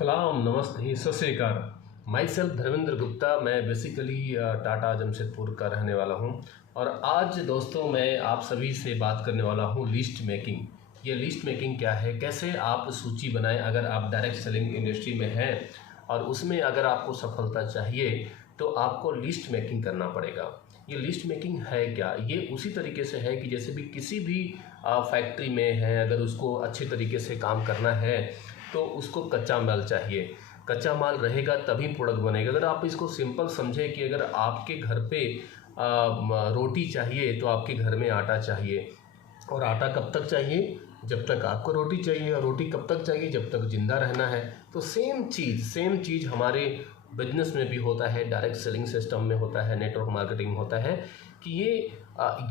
सलाम, नमस्ते, सत श्री अकाल। My self Dharmendra Gupta. मैं बेसिकली टाटा जमशेदपुर का रहने वाला हूं और आज दोस्तों मैं आप सभी से बात करने वाला हूं लिस्ट मेकिंग। ये लिस्ट मेकिंग क्या है, कैसे आप सूची बनाएं अगर आप डायरेक्ट सेलिंग इंडस्ट्री में हैं और उसमें अगर आपको सफलता चाहिए तो आपको लिस्ट मेकिंग करना पड़ेगा। ये लिस्ट मेकिंग है क्या? ये उसी तरीके से है कि जैसे भी किसी भी फैक्ट्री में है, अगर उसको अच्छे तरीके से काम करना है तो उसको कच्चा माल चाहिए। कच्चा माल रहेगा तभी प्रोडक्ट बनेगा। अगर आप इसको सिंपल समझें कि अगर आपके घर पे रोटी चाहिए तो आपके घर में आटा चाहिए, और आटा कब तक चाहिए? जब तक आपको रोटी चाहिए, और रोटी कब तक चाहिए? जब तक ज़िंदा रहना है। तो सेम चीज़ हमारे बिजनेस में भी होता है, डायरेक्ट सेलिंग सिस्टम में होता है, नेटवर्क मार्केटिंग होता है कि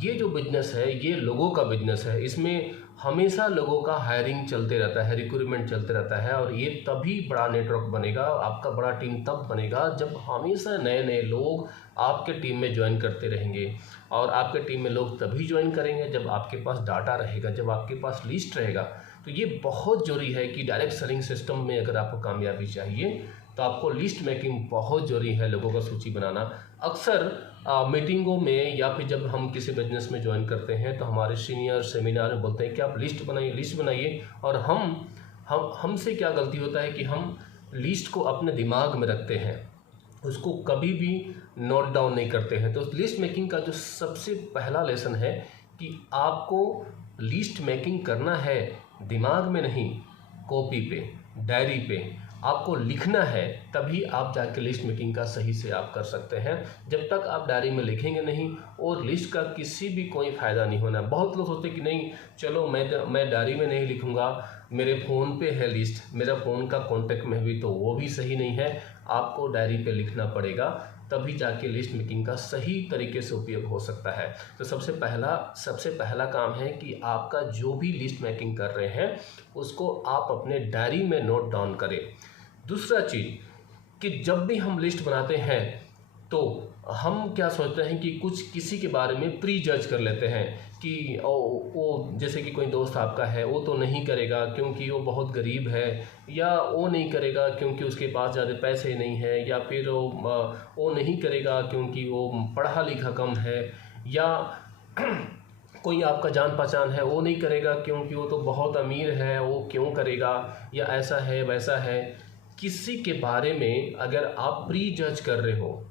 ये जो बिजनेस है ये लोगों का बिजनेस है। इसमें हमेशा लोगों का हायरिंग चलते रहता है, रिक्रूटमेंट चलते रहता है, और ये तभी बड़ा नेटवर्क बनेगा, आपका बड़ा टीम तब बनेगा जब हमेशा नए नए लोग आपके टीम में ज्वाइन करते रहेंगे। और आपके टीम में लोग तभी ज्वाइन करेंगे जब आपके पास डाटा रहेगा, जब आपके पास लिस्ट रहेगा। तो ये बहुत ज़रूरी है कि डायरेक्ट सेलिंग सिस्टम में अगर आपको कामयाबी चाहिए तो आपको लिस्ट मेकिंग बहुत ज़रूरी है, लोगों का सूची बनाना। अक्सर मीटिंगों में या फिर जब हम किसी बिजनेस में ज्वाइन करते हैं तो हमारे सीनियर सेमिनार में बोलते हैं कि आप लिस्ट बनाइए। और हमसे क्या गलती होता है कि हम लिस्ट को अपने दिमाग में रखते हैं, उसको कभी भी नोट डाउन नहीं करते हैं। तो लिस्ट मेकिंग का जो सबसे पहला लेसन है कि आपको लिस्ट मेकिंग करना है दिमाग में नहीं, कॉपी पे, डायरी पे आपको लिखना है, तभी आप जाके लिस्ट मेकिंग का सही से आप कर सकते हैं। जब तक आप डायरी में लिखेंगे नहीं और लिस्ट का किसी भी कोई फ़ायदा नहीं होना। बहुत लोग सोचते कि नहीं चलो मैं डायरी में नहीं लिखूंगा, मेरे फ़ोन पे है लिस्ट, मेरा फ़ोन का कॉन्टेक्ट में भी, तो वो भी सही नहीं है। आपको डायरी पे लिखना पड़ेगा, तभी जाके लिस्ट मेकिंग का सही तरीके से उपयोग हो सकता है। तो सबसे पहला काम है कि आपका जो भी लिस्ट मेकिंग कर रहे हैं उसको आप अपने डायरी में नोट डाउन करें। दूसरा चीज़ कि जब भी हम लिस्ट बनाते हैं तो हम क्या सोचते हैं कि किसी के बारे में प्री जज कर लेते हैं कि वो जैसे कि कोई दोस्त आपका है, वो तो नहीं करेगा क्योंकि वो बहुत गरीब है, या वो नहीं करेगा क्योंकि उसके पास ज़्यादा पैसे नहीं है, या फिर वो नहीं करेगा क्योंकि वो पढ़ा लिखा कम है, या कोई आपका जान पहचान है वो नहीं करेगा क्योंकि वो तो बहुत अमीर है, वो क्यों करेगा, या ऐसा है वैसा है। किसी के बारे में अगर आप प्री जज कर रहे हो,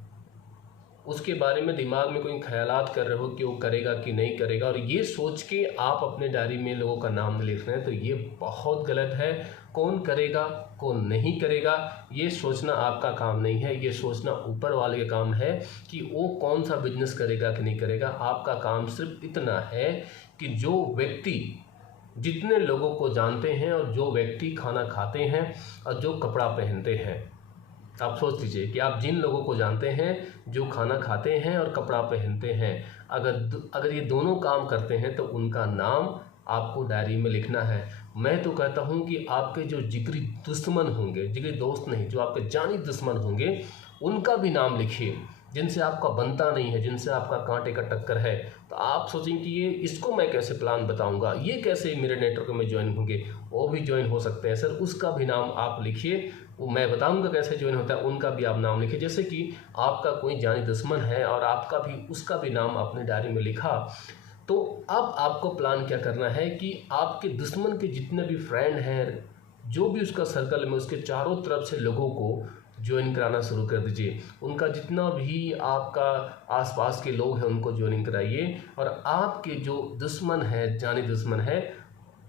उसके बारे में दिमाग में कोई ख्यालात कर रहे हो कि वो करेगा कि नहीं करेगा, और ये सोच के आप अपने डायरी में लोगों का नाम लिख रहे हैं, तो ये बहुत गलत है। कौन करेगा कौन नहीं करेगा ये सोचना आपका काम नहीं है, ये सोचना ऊपर वाले का काम है कि वो कौन सा बिजनेस करेगा कि नहीं करेगा। आपका काम सिर्फ इतना है कि जो व्यक्ति जितने लोगों को जानते हैं, और जो व्यक्ति खाना खाते हैं और जो कपड़ा पहनते हैं, आप सोच लीजिए कि आप जिन लोगों को जानते हैं जो खाना खाते हैं और कपड़ा पहनते हैं, अगर ये दोनों काम करते हैं तो उनका नाम आपको डायरी में लिखना है। मैं तो कहता हूं कि आपके जो जिगरी दुश्मन होंगे, जिगरी दोस्त नहीं, जो आपके जानी दुश्मन होंगे, उनका भी नाम लिखिए, जिनसे आपका बनता नहीं है, जिनसे आपका कांटे का टक्कर है। तो आप सोचेंगे कि ये इसको मैं कैसे प्लान बताऊंगा, ये कैसे मेरे नेटवर्क में ज्वाइन होंगे, वो भी ज्वाइन हो सकते हैं सर, उसका भी नाम आप लिखिए। वो मैं बताऊंगा कैसे ज्वाइन होता है, उनका भी आप नाम लिखिए। जैसे कि आपका कोई जानी दुश्मन है और आपका भी उसका भी नाम अपने डायरी में लिखा, तो अब आपको प्लान क्या करना है कि आपके दुश्मन के जितने भी फ्रेंड हैं, जो भी उसका सर्कल में, उसके चारों तरफ से लोगों को ज्वाइन कराना शुरू कर दीजिए। उनका जितना भी आपका आसपास के लोग हैं उनको ज्वाइनिंग कराइए, और आपके जो दुश्मन है, जानी दुश्मन है,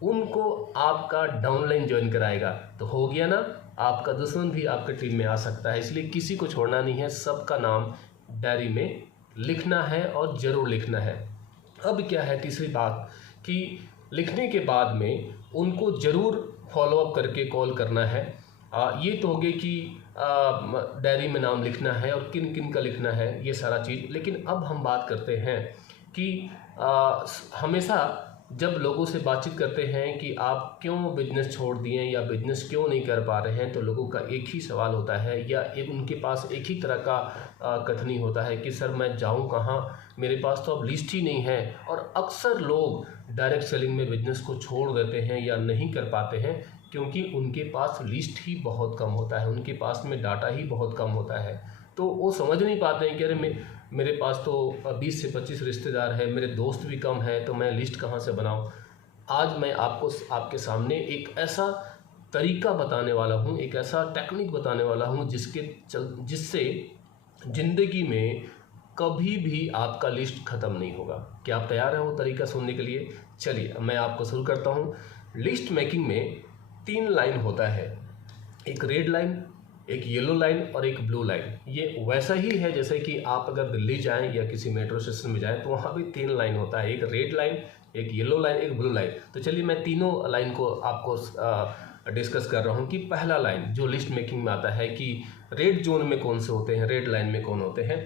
उनको आपका डाउनलाइन ज्वाइन कराएगा। तो हो गया ना, आपका दुश्मन भी आपके टीम में आ सकता है। इसलिए किसी को छोड़ना नहीं है, सबका नाम डायरी में लिखना है और ज़रूर लिखना है। अब क्या है तीसरी बात कि लिखने के बाद में उनको ज़रूर फॉलोअप करके कॉल करना है। ये तो हो गई कि डायरी में नाम लिखना है और किन किन का लिखना है, ये सारा चीज़। लेकिन अब हम बात करते हैं कि हमेशा जब लोगों से बातचीत करते हैं कि आप क्यों बिजनेस छोड़ दिए या बिजनेस क्यों नहीं कर पा रहे हैं, तो लोगों का एक ही सवाल होता है, या उनके पास एक ही तरह का कथनी होता है कि सर मैं जाऊं कहाँ, मेरे पास तो अब लिस्ट ही नहीं है। और अक्सर लोग डायरेक्ट सेलिंग में बिजनेस को छोड़ देते हैं या नहीं कर पाते हैं क्योंकि उनके पास लिस्ट ही बहुत कम होता है, उनके पास में डाटा ही बहुत कम होता है। तो वो समझ नहीं पाते हैं कि अरे मेरे पास तो 20 से 25 रिश्तेदार हैं, मेरे दोस्त भी कम हैं, तो मैं लिस्ट कहाँ से बनाऊँ। आज मैं आपके सामने एक ऐसा तरीका बताने वाला हूँ, एक ऐसा टेक्निक बताने वाला हूँ जिससे ज़िंदगी में कभी भी आपका लिस्ट ख़त्म नहीं होगा। क्या आप तैयार हैं वो तरीका सुनने के लिए? चलिए मैं आपको शुरू करता हूँ। लिस्ट मेकिंग में 3 लाइन होता है, एक रेड लाइन, एक येलो लाइन और एक ब्लू लाइन। ये वैसा ही है जैसे कि आप अगर दिल्ली जाएं या किसी मेट्रो स्टेशन में जाएं तो वहाँ भी 3 लाइन होता है, एक रेड लाइन, एक येलो लाइन, एक ब्लू लाइन। तो चलिए मैं तीनों लाइन को आपको डिस्कस कर रहा हूँ कि पहला लाइन जो लिस्ट मेकिंग में आता है कि रेड जोन में कौन से होते हैं, रेड लाइन में कौन होते हैं।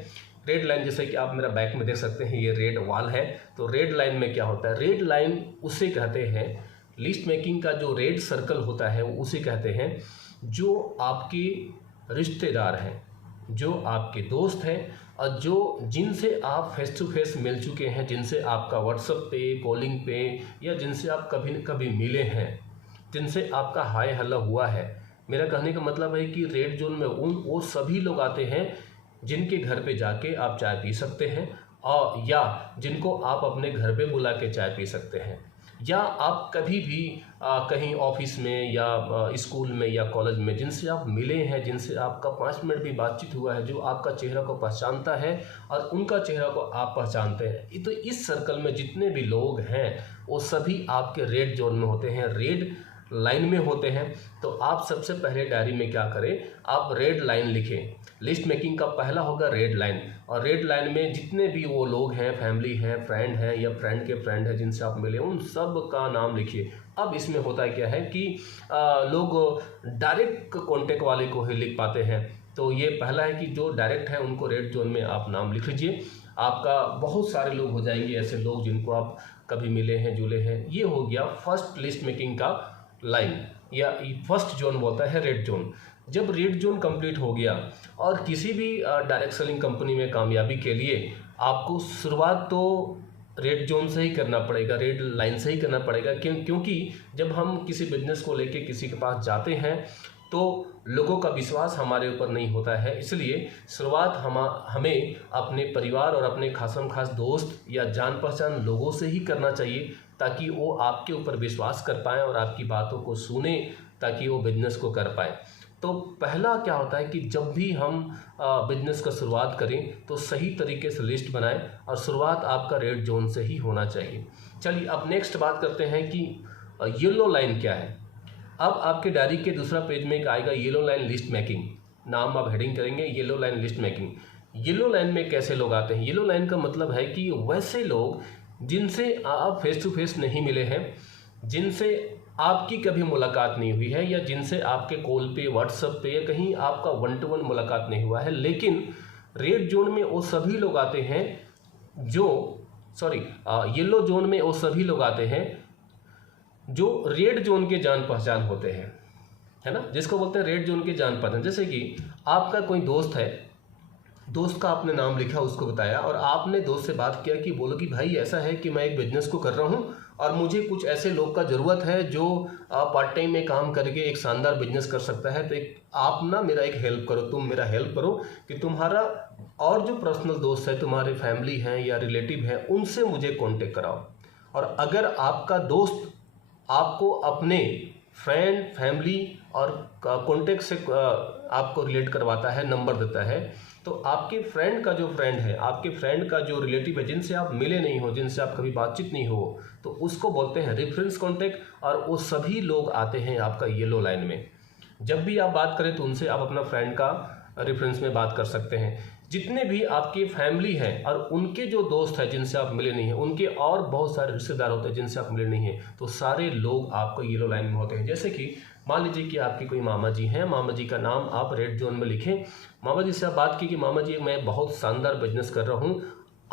रेड लाइन जैसे कि आप मेरा बैक में देख सकते हैं, ये रेड वॉल है। तो रेड लाइन में क्या होता है? रेड लाइन उसे कहते हैं, लिस्ट मेकिंग का जो रेड सर्कल होता है वो उसे कहते हैं जो आपके रिश्तेदार हैं, जो आपके दोस्त हैं और जिनसे आप फेस टू फेस मिल चुके हैं, जिनसे आपका व्हाट्सएप पे, कॉलिंग पे या जिनसे आप कभी न कभी मिले हैं, जिनसे आपका हाय हल्ला हुआ है। मेरा कहने का मतलब है कि रेड जोन में वो सभी लोग आते हैं जिनके घर पे जाके आप चाय पी सकते हैं और या जिनको आप अपने घर पे बुला के चाय पी सकते हैं, या आप कभी भी कहीं ऑफिस में या स्कूल में या कॉलेज में जिनसे आप मिले हैं, जिनसे आपका 5 मिनट भी बातचीत हुआ है, जो आपका चेहरा को पहचानता है और उनका चेहरा को आप पहचानते हैं। तो इस सर्कल में जितने भी लोग हैं वो सभी आपके रेड जोन में होते हैं, रेड लाइन में होते हैं। तो आप सबसे पहले डायरी में क्या करें, आप रेड लाइन लिखें। लिस्ट मेकिंग का पहला होगा रेड लाइन, और रेड लाइन में जितने भी वो लोग हैं, फैमिली हैं, फ्रेंड हैं या फ्रेंड के फ्रेंड हैं जिनसे आप मिले, उन सब का नाम लिखिए। अब इसमें होता क्या है कि लोग डायरेक्ट कॉन्टेक्ट वाले को ही लिख पाते हैं। तो ये पहला है कि जो डायरेक्ट है उनको रेड जोन में आप नाम लिख लीजिए। आपका बहुत सारे लोग हो जाएंगे, ऐसे लोग जिनको आप कभी मिले हैं, जुले हैं। ये हो गया फर्स्ट लिस्ट मेकिंग का लाइन, या फर्स्ट जोन बोलता है रेड जोन। जब रेड जोन कंप्लीट हो गया और किसी भी डायरेक्ट सेलिंग कंपनी में कामयाबी के लिए आपको शुरुआत तो रेड जोन से ही करना पड़ेगा, रेड लाइन से ही करना पड़ेगा। क्योंकि जब हम किसी बिजनेस को लेके किसी के पास जाते हैं तो लोगों का विश्वास हमारे ऊपर नहीं होता है, इसलिए शुरुआत हमें अपने परिवार और अपने खासम खास दोस्त या जान पहचान लोगों से ही करना चाहिए, ताकि वो आपके ऊपर विश्वास कर पाएँ और आपकी बातों को सुने, ताकि वो बिजनेस को कर पाएँ। तो पहला क्या होता है कि जब भी हम बिजनेस का शुरुआत करें तो सही तरीके से लिस्ट बनाएं और शुरुआत आपका रेड जोन से ही होना चाहिए। चलिए अब नेक्स्ट बात करते हैं कि येलो लाइन क्या है। अब आपके डायरी के दूसरा पेज में एक आएगा येलो लाइन लिस्ट मेकिंग, नाम आप हेडिंग करेंगे yellow line list making. Yellow line में कैसे लोग आते हैं? येलो लाइन का मतलब है कि वैसे लोग जिनसे आप फेस टू फेस नहीं मिले हैं, जिनसे आपकी कभी मुलाकात नहीं हुई है, या जिनसे आपके कॉल पे, व्हाट्सएप पे या कहीं आपका 1 to 1 मुलाकात नहीं हुआ है, लेकिन रेड जोन में वो सभी लोग आते हैं येलो जोन में वो सभी लोग आते हैं जो रेड जोन के जान पहचान होते हैं, है ना, जिसको बोलते हैं रेड जोन के जान पहचान। जैसे कि आपका कोई दोस्त है, दोस्त का आपने नाम लिखा, उसको बताया और आपने दोस्त से बात किया कि बोलो कि भाई ऐसा है कि मैं एक बिजनेस को कर रहा हूँ और मुझे कुछ ऐसे लोग का ज़रूरत है जो पार्ट टाइम में काम करके एक शानदार बिजनेस कर सकता है। तो आप ना मेरा एक हेल्प करो, तुम मेरा हेल्प करो कि तुम्हारा और जो पर्सनल दोस्त है, तुम्हारे फैमिली हैं या रिलेटिव हैं, उनसे मुझे कांटेक्ट कराओ। और अगर आपका दोस्त आपको अपने फ्रेंड, फैमिली और कॉन्टेक्ट से आपको रिलेट करवाता है, नंबर देता है, तो आपके फ्रेंड का जो फ्रेंड है, आपके फ्रेंड का जो रिलेटिव है, जिनसे आप मिले नहीं हो, जिनसे आप कभी बातचीत नहीं हो, तो उसको बोलते हैं रेफरेंस कॉन्टेक्ट। और वो सभी लोग आते हैं आपका येलो लाइन में। जब भी आप बात करें तो उनसे आप अपना फ्रेंड का रेफरेंस में बात कर सकते हैं। जितने भी आपकी फैमिली हैं और उनके जो दोस्त हैं जिनसे आप मिले नहीं हैं, उनके और बहुत सारे रिश्तेदार होते हैं जिनसे आप मिले नहीं हैं, तो सारे लोग आपको येलो लाइन में होते हैं। जैसे कि मान लीजिए कि आपके कोई मामा जी हैं, मामा जी का नाम आप रेड जोन में लिखें। मामा जी से आप बात की कि मामा जी मैं बहुत शानदार बिजनेस कर रहा हूँ,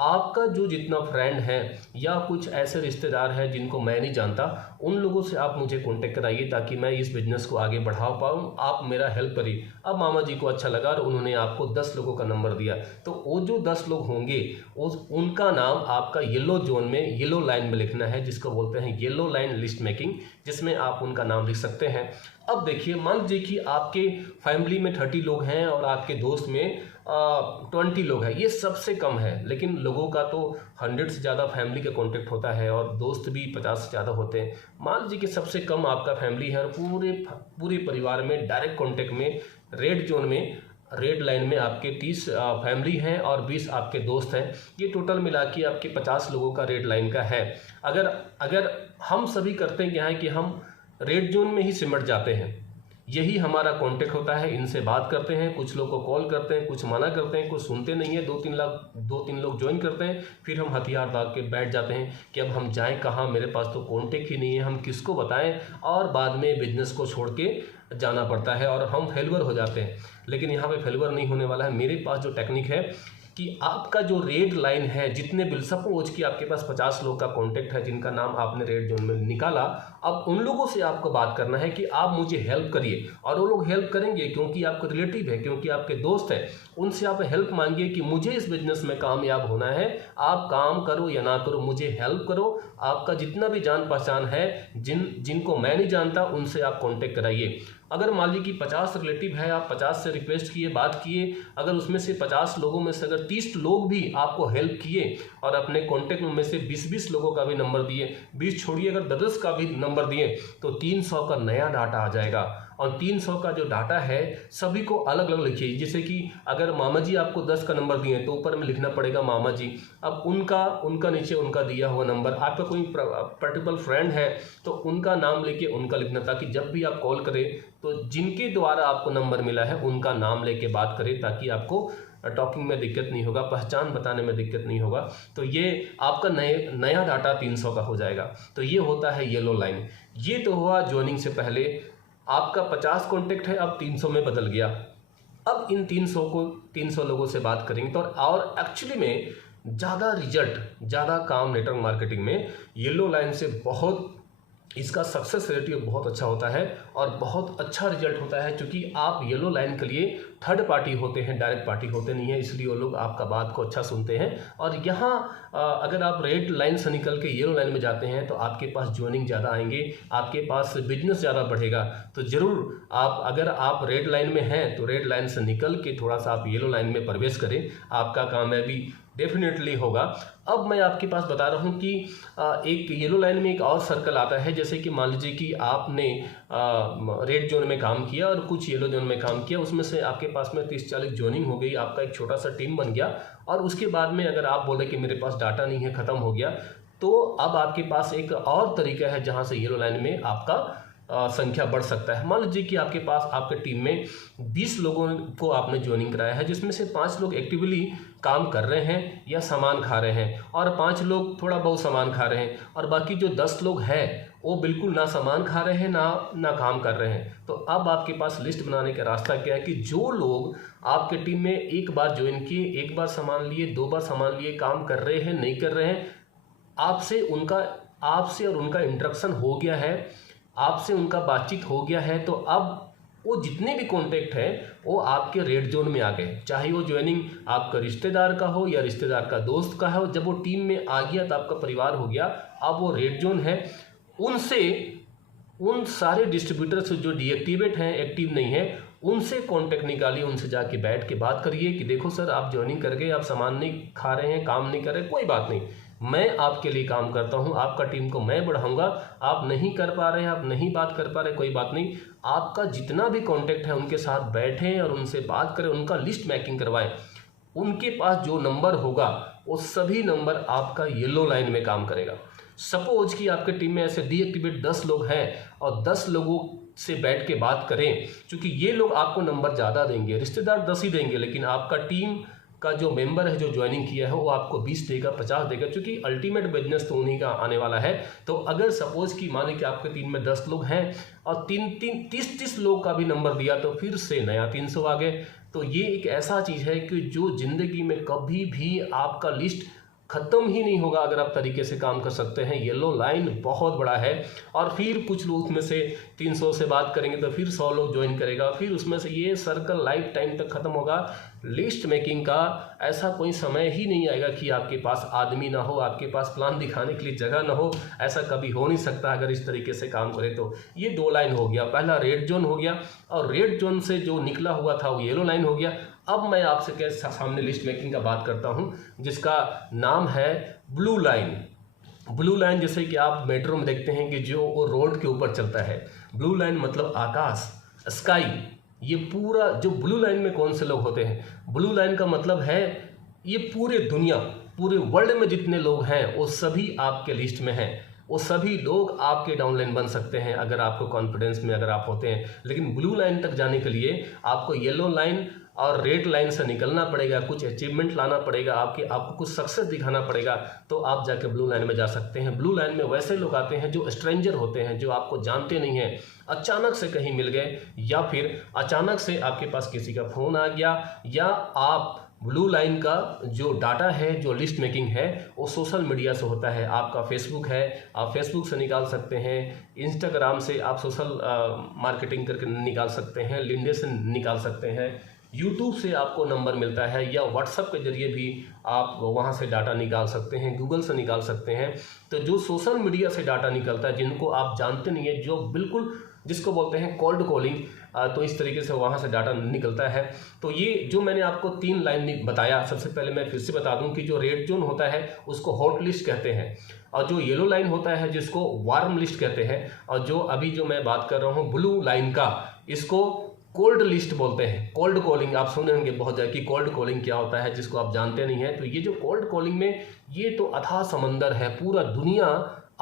आपका जो जितना फ्रेंड है या कुछ ऐसे रिश्तेदार हैं जिनको मैं नहीं जानता, उन लोगों से आप मुझे कांटेक्ट कराइए ताकि मैं इस बिज़नेस को आगे बढ़ा पाऊँ, आप मेरा हेल्प करिए। अब मामा जी को अच्छा लगा और उन्होंने आपको 10 लोगों का नंबर दिया, तो वो जो 10 लोग होंगे उनका नाम आपका येलो जोन में, येलो लाइन में लिखना है, जिसको बोलते हैं येलो लाइन लिस्ट मेकिंग, जिसमें आप उनका नाम लिख सकते हैं। अब देखिए, मान लीजिए कि आपके फैमिली में 30 लोग हैं और आपके दोस्त में 20 लोग हैं, ये सबसे कम है, लेकिन लोगों का तो 100 से ज़्यादा फैमिली का कांटेक्ट होता है और दोस्त भी 50 से ज़्यादा होते हैं। मान लीजिए कि सबसे कम आपका फैमिली है और पूरे परिवार में डायरेक्ट कांटेक्ट में रेड जोन में, रेड लाइन में आपके 30 फैमिली हैं और 20 आपके दोस्त हैं। ये टोटल मिला के आपके 50 लोगों का रेड लाइन का है। अगर हम सभी करते हैं क्या है कि हम रेड जोन में ही सिमट जाते हैं, यही हमारा कांटेक्ट होता है, इनसे बात करते हैं, कुछ लोग को कॉल करते हैं, कुछ मना करते हैं, कुछ सुनते नहीं है, 2-3 लोग ज्वाइन करते हैं, फिर हम हथियार दाग के बैठ जाते हैं कि अब हम जाएं कहाँ, मेरे पास तो कांटेक्ट ही नहीं है, हम किसको बताएं, और बाद में बिजनेस को छोड़ के जाना पड़ता है और हम फेलवर हो जाते हैं। लेकिन यहाँ पे फेलवर नहीं होने वाला है। मेरे पास जो टेक्निक है कि आपका जो रेड लाइन है, जितने बिल, सपोज कि आपके पास 50 लोग का कांटेक्ट है जिनका नाम आपने रेड जोन में निकाला, अब उन लोगों से आपको बात करना है कि आप मुझे हेल्प करिए, और वो लोग हेल्प करेंगे क्योंकि आपके रिलेटिव है, क्योंकि आपके दोस्त है। उनसे आप हेल्प मांगिए कि मुझे इस बिजनेस में कामयाब होना है, आप काम करो या ना करो, मुझे हेल्प करो। आपका जितना भी जान पहचान है, जिनको मैं नहीं जानता, उनसे आप कांटेक्ट कराइए। अगर मान लीजिए कि 50 रिलेटिव है, आप 50 से रिक्वेस्ट किए, बात किए, अगर उसमें से 50 लोगों में से अगर 30 लोग भी आपको हेल्प किए और अपने कॉन्टेक्ट में से 20-20 लोगों का भी नंबर दिए, 20 छोड़िए, अगर 10 का भी नंबर दिए, तो 300 का नया डाटा आ जाएगा। और 300 का जो डाटा है सभी को अलग अलग लिखिए। जैसे कि अगर मामा जी आपको 10 का नंबर दिए तो ऊपर में लिखना पड़ेगा मामा जी, अब उनका नीचे उनका दिया हुआ नंबर। आपका कोई पर्टिकुलर फ्रेंड है तो उनका नाम लेके उनका लिखना, ताकि जब भी आप कॉल करें तो जिनके द्वारा आपको नंबर मिला है उनका नाम लेके बात करें, ताकि आपको टॉकिंग में दिक्कत नहीं होगा, पहचान बताने में दिक्कत नहीं होगा। तो ये आपका नया डाटा 300 का हो जाएगा। तो ये होता है येलो लाइन। ये तो हुआ ज्वाइनिंग से पहले। आपका 50 कॉन्टेक्ट है, अब 300 में बदल गया। अब इन 300 लोगों से बात करेंगे तो, और एक्चुअली में ज़्यादा रिजल्ट, ज़्यादा काम नेटवर्क मार्केटिंग में येलो लाइन से बहुत, इसका सक्सेस रेशियो बहुत अच्छा होता है और बहुत अच्छा रिजल्ट होता है। क्योंकि आप येलो लाइन के लिए थर्ड पार्टी होते हैं, डायरेक्ट पार्टी होते नहीं है, इसलिए वो लोग आपका बात को अच्छा सुनते हैं। और यहाँ अगर आप रेड लाइन से निकल के येलो लाइन में जाते हैं तो आपके पास ज्वाइनिंग ज़्यादा आएंगे, आपके पास बिजनेस ज़्यादा बढ़ेगा। तो ज़रूर आप, अगर आप रेड लाइन में हैं तो रेड लाइन से निकल के थोड़ा सा आप येलो लाइन में प्रवेश करें, आपका कामयाबी डेफिनेटली होगा। अब मैं आपके पास बता रहा हूँ कि एक येलो लाइन में एक और सर्कल आता है। जैसे कि मान लीजिए कि आपने रेड जोन में काम किया और कुछ येलो जोन में काम किया, उसमें से आपके पास में 30-40 जोनिंग हो गई, आपका एक छोटा सा टीम बन गया, और उसके बाद में अगर आप बोले कि मेरे पास डाटा नहीं है, ख़त्म हो गया, तो अब आपके पास एक और तरीका है जहाँ से येलो लाइन में आपका संख्या बढ़ सकता है। मान लीजिए कि आपके पास, आपके टीम में 20 लोगों को आपने ज्वाइनिंग कराया है, जिसमें से 5 लोग एक्टिवली काम कर रहे हैं या सामान खा रहे हैं, और 5 लोग थोड़ा बहुत सामान खा रहे हैं, और बाकी जो 10 लोग हैं वो बिल्कुल ना सामान खा रहे हैं ना काम कर रहे हैं। तो अब आपके पास लिस्ट बनाने का रास्ता क्या है कि जो लोग आपके टीम में एक बार ज्वाइन किए, एक बार सामान लिए, 2 बार सामान लिए, काम कर रहे हैं, नहीं कर रहे हैं, आपसे और उनका इंटरेक्शन हो गया है, आपसे उनका बातचीत हो गया है, तो अब वो जितने भी कॉन्टेक्ट हैं वो आपके रेड जोन में आ गए। चाहे वो ज्वाइनिंग आपका रिश्तेदार का हो या रिश्तेदार का दोस्त का हो, जब वो टीम में आ गया तो आपका परिवार हो गया, अब वो रेड जोन है। उन सारे डिस्ट्रीब्यूटर से जो डीएक्टिवेट हैं, एक्टिव नहीं है, उनसे कांटेक्ट निकालिए, उनसे जाके बैठ के बात करिए कि देखो सर, आप ज्वाइनिंग कर गए, आप सामान नहीं खा रहे हैं, काम नहीं कर रहे, कोई बात नहीं, मैं आपके लिए काम करता हूं, आपका टीम को मैं बढ़ाऊंगा। आप नहीं कर पा रहे हैं, आप नहीं बात कर पा रहे, कोई बात नहीं, आपका जितना भी कांटेक्ट है उनके साथ बैठें और उनसे बात करें, उनका लिस्ट मेकिंग करवाएं। उनके पास जो नंबर होगा वो सभी नंबर आपका येलो लाइन में काम करेगा। सपोज कि आपके टीम में ऐसे डीएक्टिवेट 10 लोग हैं और 10 लोगों से बैठ के बात करें, क्योंकि ये लोग आपको नंबर ज़्यादा देंगे, रिश्तेदार 10 ही देंगे, लेकिन आपका टीम का जो मेंबर है, जो ज्वाइनिंग किया है, वो आपको 20 देगा, 50 देगा, क्योंकि अल्टीमेट बिजनेस तो उन्हीं का आने वाला है। तो अगर सपोज कि माने कि आपके टीम में 10 लोग हैं और 30 लोग का भी नंबर दिया, तो फिर से नया 300 आ गए। तो ये एक ऐसा चीज़ है कि जो ज़िंदगी में कभी भी आपका लिस्ट ख़त्म ही नहीं होगा अगर आप तरीके से काम कर सकते हैं। येलो लाइन बहुत बड़ा है और फिर कुछ लोग उसमें से 300 से बात करेंगे तो फिर 100 लोग ज्वाइन करेगा, फिर उसमें से ये सर्कल लाइफ टाइम तक ख़त्म होगा। लिस्ट मेकिंग का ऐसा कोई समय ही नहीं आएगा कि आपके पास आदमी ना हो, आपके पास प्लान दिखाने के लिए जगह ना हो। ऐसा कभी हो नहीं सकता अगर इस तरीके से काम करें तो। ये 2 लाइन हो गया, पहला रेड जोन हो गया और रेड जोन से जो निकला हुआ था वो येलो लाइन हो गया। अब मैं आपसे के सामने लिस्ट मेकिंग का बात करता हूँ जिसका नाम है ब्लू लाइन। ब्लू लाइन जैसे कि आप मेट्रो में देखते हैं कि जो वो रोड के ऊपर चलता है। ब्लू लाइन मतलब आकाश, स्काई। ये पूरा जो ब्लू लाइन में कौन से लोग होते हैं, ब्लू लाइन का मतलब है ये पूरे दुनिया, पूरे वर्ल्ड में जितने लोग हैं वो सभी आपके लिस्ट में हैं। वो सभी लोग आपके डाउनलाइन बन सकते हैं अगर आपको कॉन्फिडेंस में अगर आप होते हैं। लेकिन ब्लू लाइन तक जाने के लिए आपको येलो लाइन और रेड लाइन से निकलना पड़ेगा, कुछ अचीवमेंट लाना पड़ेगा, आपको कुछ सक्सेस दिखाना पड़ेगा, तो आप जाके ब्लू लाइन में जा सकते हैं। ब्लू लाइन में वैसे लोग आते हैं जो स्ट्रेंजर होते हैं, जो आपको जानते नहीं हैं, अचानक से कहीं मिल गए या फिर अचानक से आपके पास किसी का फ़ोन आ गया, या आप ब्लू लाइन का जो डाटा है, जो लिस्ट मेकिंग है, वो सोशल मीडिया से होता है। आपका फेसबुक है, आप फेसबुक से निकाल सकते हैं, इंस्टाग्राम से आप सोशल मार्केटिंग करके निकाल सकते हैं, लिंक्डइन से निकाल सकते हैं, यूट्यूब से आपको नंबर मिलता है, या व्हाट्सएप के जरिए भी आप वहाँ से डाटा निकाल सकते हैं, गूगल से निकाल सकते हैं। तो जो सोशल मीडिया से डाटा निकलता है, जिनको आप जानते नहीं है, जो बिल्कुल जिसको बोलते हैं कोल्ड कॉलिंग, तो इस तरीके से वहाँ से डाटा निकलता है। तो ये जो मैंने आपको 3 लाइन बताया, सबसे पहले मैं फिर से बता दूं कि जो रेड जोन होता है उसको हॉट लिस्ट कहते हैं, और जो येलो लाइन होता है जिसको वार्म लिस्ट कहते हैं, और जो अभी जो मैं बात कर रहा हूँ ब्लू लाइन का, इसको कोल्ड लिस्ट बोलते हैं। कोल्ड कॉलिंग आप सुने होंगे बहुत ज़्यादा कि कोल्ड कॉलिंग क्या होता है, जिसको आप जानते नहीं हैं। तो ये जो कोल्ड कॉलिंग में, ये तो अथाह समंदर है, पूरा दुनिया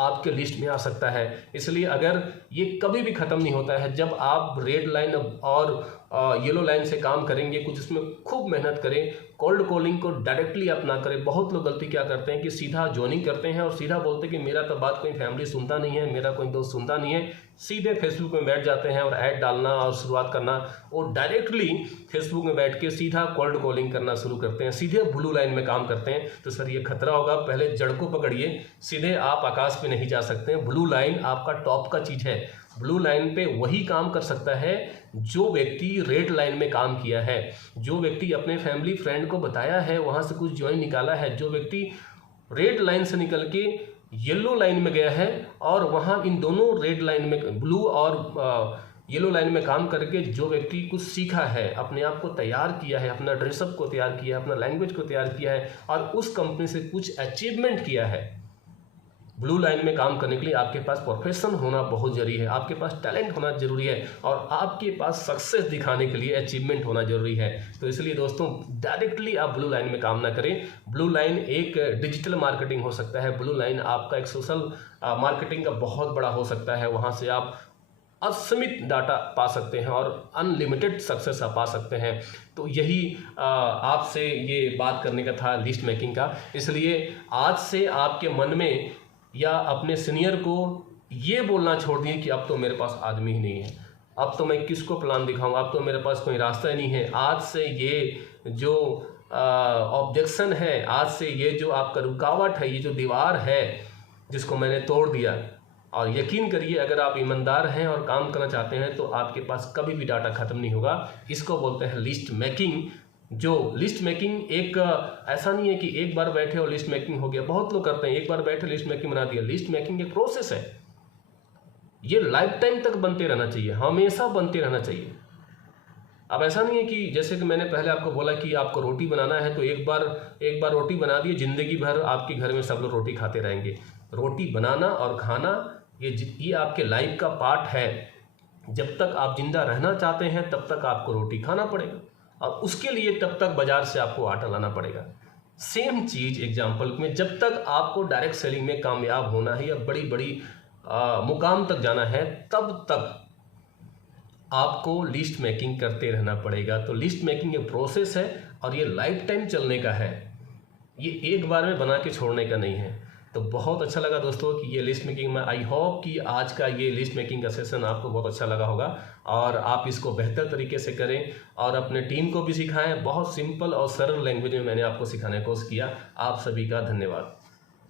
आपके लिस्ट में आ सकता है। इसलिए अगर ये कभी भी ख़त्म नहीं होता है, जब आप रेड लाइन और येलो लाइन से काम करेंगे, कुछ इसमें खूब मेहनत करें, कोल्ड कॉलिंग को डायरेक्टली आप ना करें। बहुत लोग गलती क्या करते हैं कि सीधा ज्वाइनिंग करते हैं और सीधा बोलते हैं कि मेरा तो बात कोई फैमिली सुनता नहीं है, मेरा कोई दोस्त सुनता नहीं है, सीधे फेसबुक में बैठ जाते हैं और ऐड डालना और शुरुआत करना, और डायरेक्टली फेसबुक में बैठ के सीधा कोल्ड कॉलिंग करना शुरू करते हैं, सीधे ब्लू लाइन में काम करते हैं। तो सर ये खतरा होगा, पहले जड़ को पकड़िए, सीधे आप आकाश पे नहीं जा सकते हैं। ब्लू लाइन आपका टॉप का चीज़ है। ब्लू लाइन पे वही काम कर सकता है जो व्यक्ति रेड लाइन में काम किया है, जो व्यक्ति अपने फैमिली फ्रेंड को बताया है, वहाँ से कुछ ज्वाइन निकाला है, जो व्यक्ति रेड लाइन से निकल के येलो लाइन में गया है और वहाँ इन दोनों रेड लाइन में, ब्लू और येलो लाइन में काम करके जो व्यक्ति कुछ सीखा है, अपने आप को तैयार किया है, अपना ड्रेसअप को तैयार किया है, अपना लैंग्वेज को तैयार किया है और उस कंपनी से कुछ अचीवमेंट किया है। ब्लू लाइन में काम करने के लिए आपके पास प्रोफेशन होना बहुत जरूरी है, आपके पास टैलेंट होना जरूरी है और आपके पास सक्सेस दिखाने के लिए अचीवमेंट होना जरूरी है। तो इसलिए दोस्तों डायरेक्टली आप ब्लू लाइन में काम ना करें। ब्लू लाइन एक डिजिटल मार्केटिंग हो सकता है, ब्लू लाइन आपका एक सोशल मार्केटिंग का बहुत बड़ा हो सकता है। वहाँ से आप असीमित डाटा पा सकते हैं और अनलिमिटेड सक्सेस आप पा सकते हैं। तो यही आपसे ये बात करने का था लिस्ट मेकिंग का। इसलिए आज से आपके मन में या अपने सीनियर को ये बोलना छोड़ दिए कि अब तो मेरे पास आदमी ही नहीं है, अब तो मैं किसको प्लान दिखाऊं, अब तो मेरे पास कोई रास्ता ही नहीं है। आज से ये जो ऑब्जेक्शन है, आज से ये जो आपका रुकावट है, ये जो दीवार है जिसको मैंने तोड़ दिया, और यकीन करिए अगर आप ईमानदार हैं और काम करना चाहते हैं तो आपके पास कभी भी डाटा ख़त्म नहीं होगा। इसको बोलते हैं लिस्ट मेकिंग। जो लिस्ट मेकिंग एक ऐसा नहीं है कि एक बार बैठे और लिस्ट मेकिंग हो गया। बहुत लोग करते हैं, एक बार बैठे लिस्ट मेकिंग बना दिया। लिस्ट मेकिंग एक प्रोसेस है, ये लाइफ टाइम तक बनते रहना चाहिए, हमेशा बनते रहना चाहिए। अब ऐसा नहीं है कि जैसे कि मैंने पहले आपको बोला कि आपको रोटी बनाना है तो एक बार रोटी बना दी, जिंदगी भर आपके घर में सब लोग रोटी खाते रहेंगे। रोटी बनाना और खाना ये आपके लाइफ का पार्ट है। जब तक आप जिंदा रहना चाहते हैं तब तक आपको रोटी खाना पड़ेगा और उसके लिए तब तक बाजार से आपको आटा लाना पड़ेगा। सेम चीज़ एग्जाम्पल में, जब तक आपको डायरेक्ट सेलिंग में कामयाब होना है या बड़ी बड़ी मुकाम तक जाना है तब तक आपको लिस्ट मेकिंग करते रहना पड़ेगा। तो लिस्ट मेकिंग एक प्रोसेस है और ये लाइफ टाइम चलने का है, ये एक बार में बना के छोड़ने का नहीं है। तो तो बहुत अच्छा लगा दोस्तों कि ये लिस्ट मेकिंग में, आई होप कि आज का ये लिस्ट मेकिंग का सेशन आपको बहुत अच्छा लगा होगा और आप इसको बेहतर तरीके से करें और अपने टीम को भी सिखाएं। बहुत सिंपल और सरल लैंग्वेज में मैंने आपको सिखाने की कोशिश किया। आप सभी का धन्यवाद।